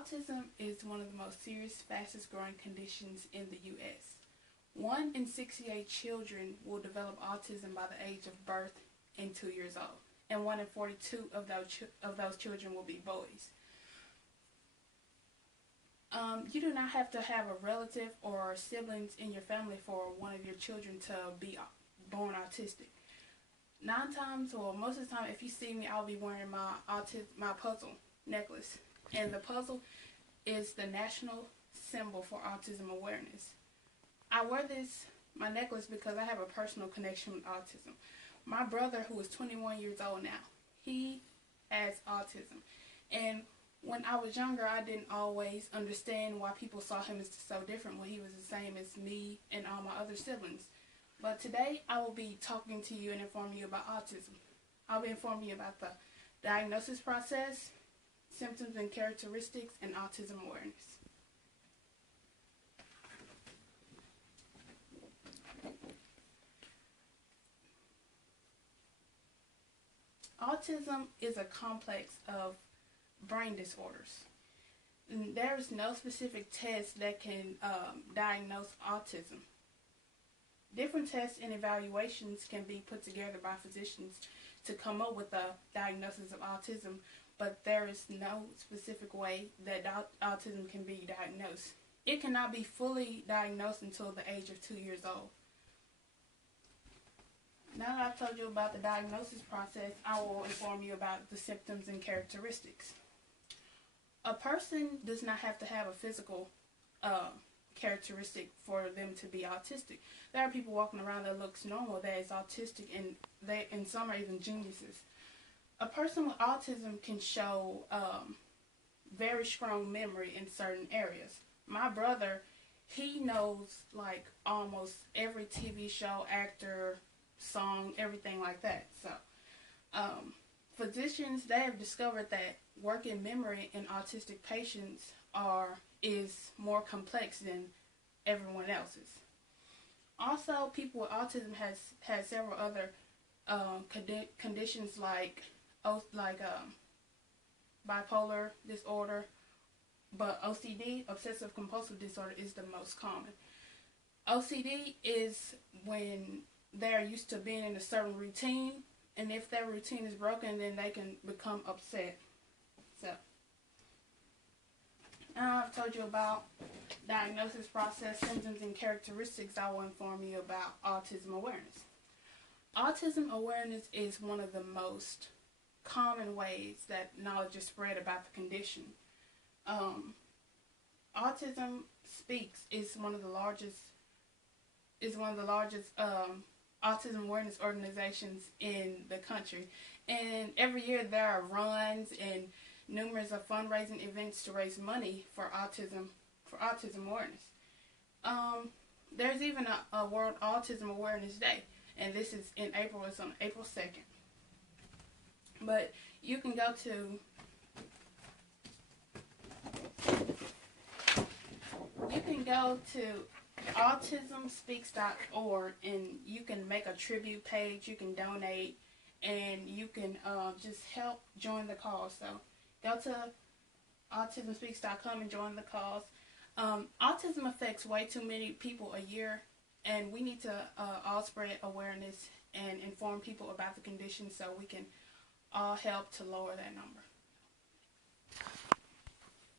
Autism is one of the most serious, fastest growing conditions in the U.S. 1 in 68 children will develop autism by the age of birth and 2 years old, and 1 in 42 of those children will be boys. You do not have to have a relative or siblings in your family for one of your children to be born autistic. 9 times, or most of the time, if you see me, I'll be wearing my puzzle necklace. And the puzzle is the national symbol for autism awareness. I wear my necklace, because I have a personal connection with autism. My brother, who is 21 years old now, he has autism. And when I was younger, I didn't always understand why people saw him as so different when he was the same as me and all my other siblings. But today, I will be talking to you and informing you about autism. I'll be informing you about the diagnosis process, symptoms and characteristics, and autism awareness. Autism is a complex of brain disorders. And there is no specific test that can diagnose autism. Different tests and evaluations can be put together by physicians to come up with a diagnosis of autism, but there is no specific way that autism can be diagnosed. It cannot be fully diagnosed until the age of 2 years old. Now that I've told you about the diagnosis process, I will inform you about the symptoms and characteristics. A person does not have to have a physical characteristic for them to be autistic. There are people walking around that looks normal that is autistic, and some are even geniuses. A person with autism can show very strong memory in certain areas. My brother, he knows like almost every TV show, actor, song, everything like that. So physicians, they have discovered that working memory in autistic patients is more complex than everyone else's. Also, people with autism has several other conditions like bipolar disorder, but OCD, obsessive compulsive disorder, is the most common. OCD is when they're used to being in a certain routine, and if that routine is broken, then they can become upset. So, now I've told you about diagnosis process, symptoms, and characteristics. I will inform you about autism awareness. Autism awareness is one of the most common ways that knowledge is spread about the condition. Autism Speaks is one of the largest autism awareness organizations in the country, and every year there are runs and numerous of fundraising events to raise money for autism awareness. There's even a World Autism Awareness Day, and this is in April. It's on April 2nd. But you can go to autismspeaks.org, and you can make a tribute page, you can donate, and you can just help join the cause. So go to autismspeaks.com and join the cause. Autism affects way too many people a year, and we need to all spread awareness and inform people about the condition so we can all help to lower that number.